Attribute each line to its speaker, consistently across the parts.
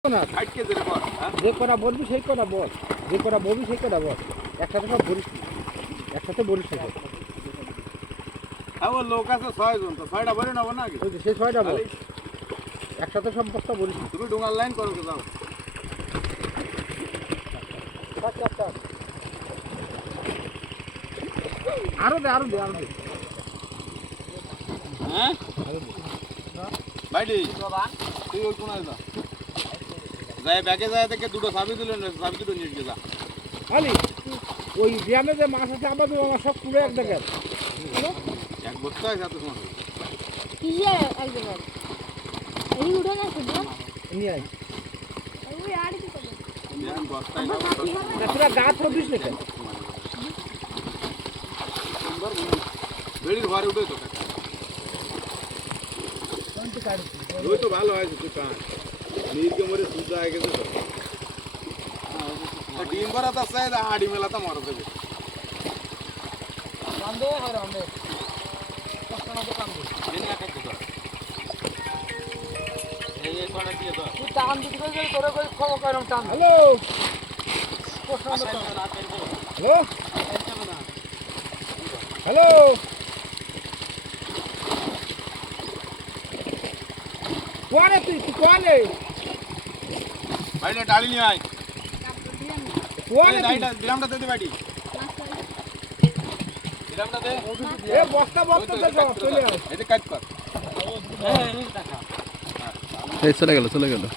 Speaker 1: না যে কটা বলবি সেই কটা বল, যে কটা বলবি সেই কটা বল, একসাথে সব বলিস, একসাথে বলিস না।
Speaker 2: আমার লোক আছে 6 জন, তো 6টা ভরে নেবো নাকি?
Speaker 1: ওই যে সেই 6টা বল, একসাথে সব বস্তা বলিস।
Speaker 2: তুমি ডুঙার লাইন করো যাও।
Speaker 1: আরো দে, আরো দে, আরো দে।
Speaker 2: হ্যাঁ ভাইডি তুই ওই কোনায় যা, যাই ব্যাগে যায় থেকে দুটো চাবি দিলেন, চাবি দুটো নিয়ে গিয়ে যা।
Speaker 1: আলি ওই গ্রামে যে মাছ আছে আমাদের, আমার সব পুরো এক জায়গায়
Speaker 2: এক বস্তা আছে এত সময়
Speaker 3: কিসে এক জায়গায় এই উঠে না শুধু
Speaker 1: নিয়ে আয়।
Speaker 3: ওই আর কি করবে
Speaker 2: বস্তায়
Speaker 1: তোরা গাছ দিস না কেন?
Speaker 2: বেড়ির ঘরে উঠে তো ওই তো ভালো হয়েছে তুই কাজ নীলকে মরে সুজা হয়ে গেছে তো ডিম ভরা তো চাই হাঁড়ি মেলা তো মারা দেবে
Speaker 1: হ্যালো হ্যালো হ্যালো কোয়ালে তুই কোয়ালে
Speaker 2: ভাইটা ডালি নিয়ে আয়
Speaker 1: কোয়ালে
Speaker 2: দিলামটা দে বাড়ি দিলামটা দে
Speaker 1: এ বস্তা বস্তা দে সব চলে আয়।
Speaker 2: এটা কাজ কর
Speaker 4: এই চলে গেল চলে গেল।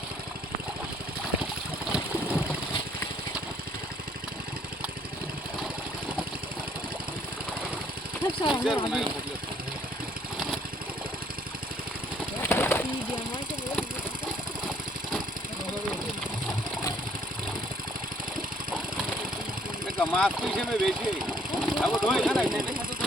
Speaker 3: সব সারা
Speaker 2: মাছ তো হিসেবে বেশি এখন ধরে